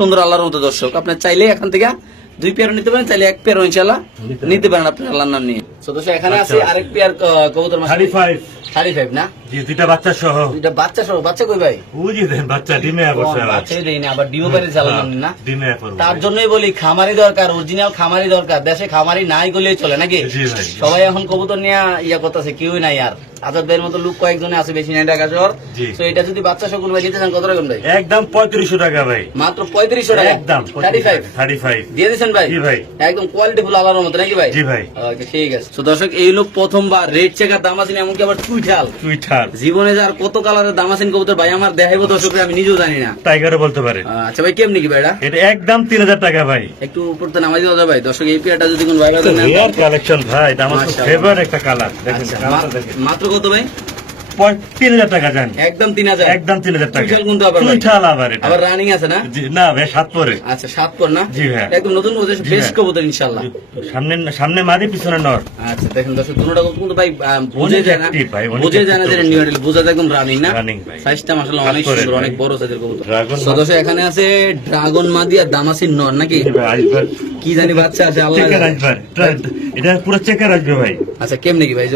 সুন্দর আল্লাহর মতো দর্শক আপনার চাইলে এখান থেকে 2 পেয়ার নিতে পারেন, চাইলে 1 পেয়ার ইনশাআল্লাহ নিতে পারেন আপনি আল্লাহর নাম নিয়ে। তো দর্শক এখানে আছে আরেক পেয়ার কবুতর মাছ 35 না জি, দুইটা বাচ্চা সহ। দুইটা বাচ্চা সহ। বাচ্চা কই ভাই? বুঝি দেন, বাচ্চা ডিমে বসে আবার। বাচ্চাই দেই না, আবার ডিমও বাইরে চালান না। ডিমে পড়বে। তার জন্যই বলি খামারি দরকার, অরিজিনাল খামারি দরকার। দেশে খামারি নাই গলেই চলে নাকি? জি ভাই। সবাই এখন কবুতর নিয়ে ইয়া করতেছে, কেউই নাই আর। আজাদের মতো লোক কয়েকজনে আছে, বেশি নাই ঢাকা শহর। তো এটা যদি বাচ্চা সকল ভাই নিতে চান কত রাখবেন ভাই? একদম 3500 টাকা ভাই। মাত্র 3500 টাকা। একদম 35 দিয়ে দিবেন ভাই? জি ভাই। একদম কোয়ালিটি ফুল আলার মতো নাকি ভাই? জি ভাই। ওকে ঠিক আছে। তো দর্শক এই লোক প্রথমবার রেড চেকার দামাসিন, এমনকি আবার চুইঠাল জীবনে যার কত কালারের দামাসিন কবুতর ভাই আমার দেখাইবো দর্শকরা, আমি নিজেও জানি না। টাইগারও বলতে পারে। আচ্ছা ভাই কেমনি কি ভাই এটা একদম 3000 টাকা ভাই। একটু উপর তো নামাই দেওয়া যায় ভাই। দর্শক এই পেয়ারটা যদি কোন ভাই রেয়ার কালেকশন ভাই, আমার ফেভারিট একটা কালার। দেখেন কালারটা দেখেন। মাত্র কত ভাই? 3000 টাকা জান। একদম 3000। একদম 3000 টাকা। চুইঠাল কোনটা আবার ভাই? চুইঠাল আবার এটা। আবার রানিং আছে না? জি না ভাই, 7 পরে। আচ্ছা 7 পর না? জি ভাই। একদম নতুন কবুতর, বেশ কবুতর ইনশাআল্লাহ। সামনে মাদি পিছনে নর। আচ্ছা দেখেন দর্শক দুটোটা কিন্তু ভাই বুঝে যায় না, active ভাই, অনেক বুঝে যায় না যে active নিউ মডেল, বোঝা যায় একদম রানিং না? রানিং ভাই। সাইজটা মাশাআল্লাহ অনেক করে সুন্দর, ভাই। অনেক বড় সাইজের কবুতর। ড্রাগন সদস্য এখানে আছে ড্রাগন মাদি আর দামাসিন নর নাকি? জি ভাই, আসবে। কি জানি বাচ্চা আছে আল্লাহ চেকার জানে। আসবে। এটা পুরো চেকার আসবে ভাই। আচ্ছা কেমনে কি ভাই?